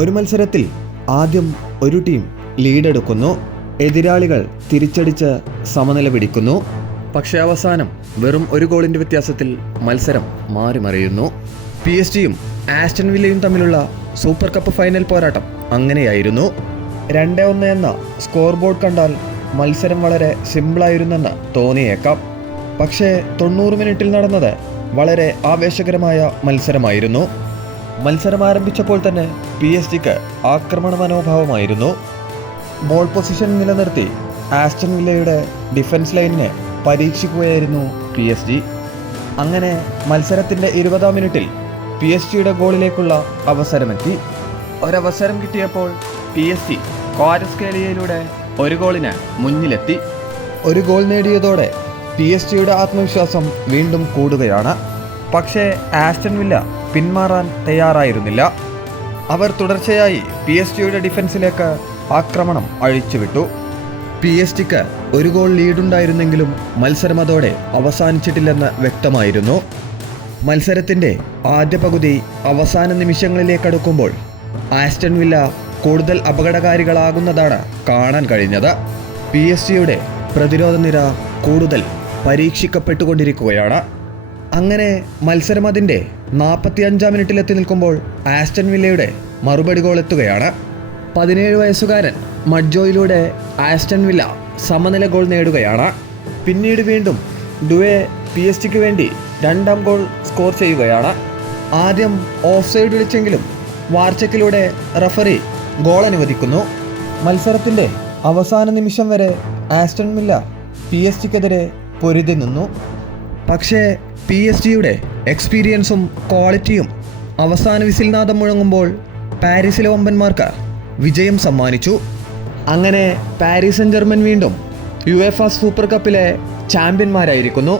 ഒരു മത്സരത്തിൽ ആദ്യം ഒരു ടീം ലീഡെടുക്കുന്നു, എതിരാളികൾ തിരിച്ചടിച്ച് സമനില പിടിക്കുന്നു. പക്ഷേ അവസാനം വെറും ഒരു ഗോളിൻ്റെ വ്യത്യാസത്തിൽ മത്സരം മാറിമറിയുന്നു. PSG-യും ആസ്റ്റൺ വില്ലയും തമ്മിലുള്ള സൂപ്പർ കപ്പ് ഫൈനൽ പോരാട്ടം അങ്ങനെയായിരുന്നു. 2-1 എന്ന സ്കോർ ബോർഡ് കണ്ടാൽ മത്സരം വളരെ സിമ്പിളായിരുന്നെന്ന് തോന്നിയേക്കാം. പക്ഷേ 90 മിനിറ്റിൽ നടന്നത് വളരെ ആവേശകരമായ മത്സരമായിരുന്നു. മത്സരം ആരംഭിച്ചപ്പോൾ തന്നെ PSG-ക്ക് ആക്രമണ മനോഭാവമായിരുന്നു. ബോൾ പൊസിഷൻ നിലനിർത്തി ആസ്റ്റൺ വില്ലയുടെ ഡിഫൻസ് ലൈനിനെ പരീക്ഷിക്കുകയായിരുന്നു PSG. അങ്ങനെ മത്സരത്തിൻ്റെ 20-ാം മിനിറ്റിൽ PSG-യുടെ ഗോളിലേക്കുള്ള അവസരമെത്തി. ഒരവസരം കിട്ടിയപ്പോൾ PSG ക്വാരസ്കേലിയയിലൂടെ ഒരു ഗോളിന് മുന്നിലെത്തി. ഒരു ഗോൾ നേടിയതോടെ PSG-യുടെ ആത്മവിശ്വാസം വീണ്ടും കൂടുകയാണ്. പക്ഷേ ആസ്റ്റൺ വില്ല പിന്മാറാൻ തയ്യാറായിരുന്നില്ല. അവർ തുടർച്ചയായി PSG-യുടെ ഡിഫൻസിലേക്ക് ആക്രമണം അഴിച്ചുവിട്ടു. PSG-ക്ക് ഒരു ഗോൾ ലീഡുണ്ടായിരുന്നെങ്കിലും മത്സരം അതോടെ അവസാനിച്ചിട്ടില്ലെന്ന് വ്യക്തമായിരുന്നു. മത്സരത്തിൻ്റെ ആദ്യ പകുതി അവസാന നിമിഷങ്ങളിലേക്കടുക്കുമ്പോൾ ആസ്റ്റൺ വില്ല കൂടുതൽ അപകടകാരികളാകുന്നതാണ് കാണാൻ കഴിഞ്ഞത്. PSG-യുടെ പ്രതിരോധ നിര കൂടുതൽ പരീക്ഷിക്കപ്പെട്ടുകൊണ്ടിരിക്കുകയാണ്. അങ്ങനെ മത്സരം അതിൻ്റെ 45-ാം മിനിറ്റിലെത്തി നിൽക്കുമ്പോൾ ആസ്റ്റൺ വില്ലയുടെ മറുപടി ഗോൾ എത്തുകയാണ്. 17 വയസ്സുകാരൻ മഡ്ജോയിലൂടെ ആസ്റ്റൺ വില്ല സമനില ഗോൾ നേടുകയാണ്. പിന്നീട് വീണ്ടും ഡുവെ PSG-ക്ക് വേണ്ടി 2-ാം ഗോൾ സ്കോർ ചെയ്യുകയാണ്. ആദ്യം ഓഫ് സൈഡ് വിളിച്ചെങ്കിലും വാർച്ചക്കിലൂടെ റഫറി ഗോൾ അനുവദിക്കുന്നു. മത്സരത്തിൻ്റെ അവസാന നിമിഷം വരെ ആസ്റ്റൺ വില്ല PSG-ക്കെതിരെ പൊരുതി നിന്നു. പക്ഷേ PSG-യുടെ എക്സ്പീരിയൻസും ക്വാളിറ്റിയും അവസാന വിസിൽനാദം മുഴങ്ങുമ്പോൾ പാരീസിലെ വമ്പന്മാർക്ക് വിജയം സമ്മാനിച്ചു. അങ്ങനെ പാരീസ് സെന്റ് ജർമ്മൻ വീണ്ടും UEFA സൂപ്പർ കപ്പിലെ ചാമ്പ്യന്മാരായിരിക്കുന്നു.